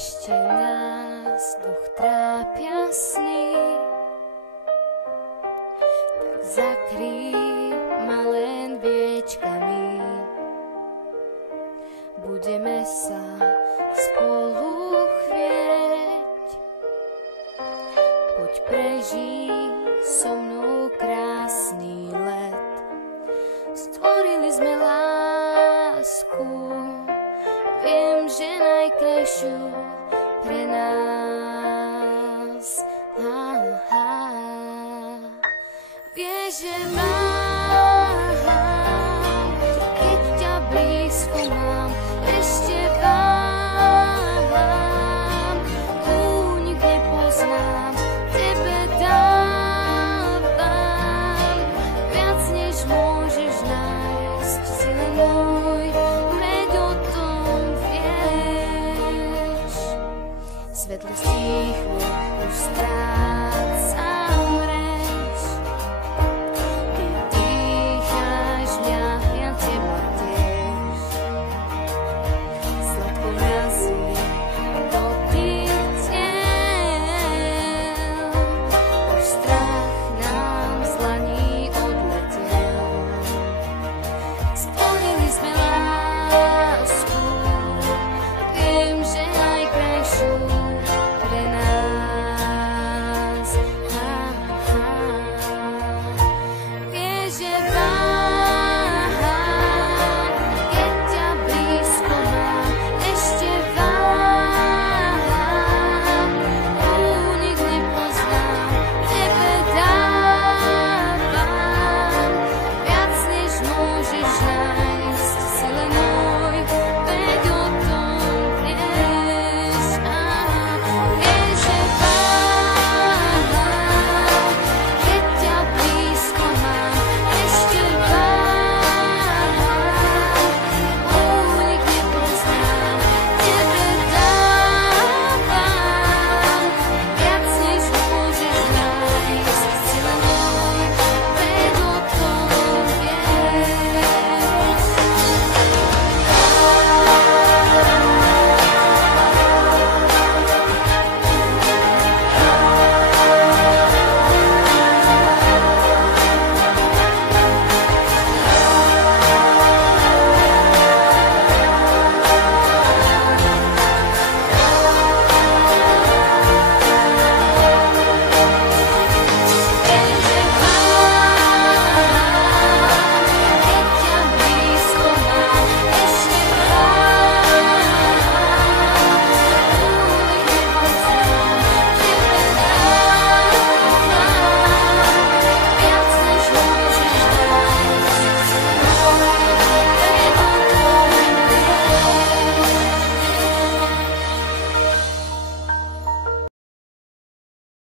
Ešte nás duch trápia sny, tak zakrý ma len viečkami. Budeme sa spolu chvieť, poď prežij so mnou krásny let. Stvorili sme lásku, viem, že najkrajšiu pre nás. Vieš, že váham, keď ťa blízko mám, ešte váham, únik nepoznám, tebe dávam viac, než môžeš nájsť, si len môj, veď o tom vieš. Svetlo stíchlo, už strácam reč,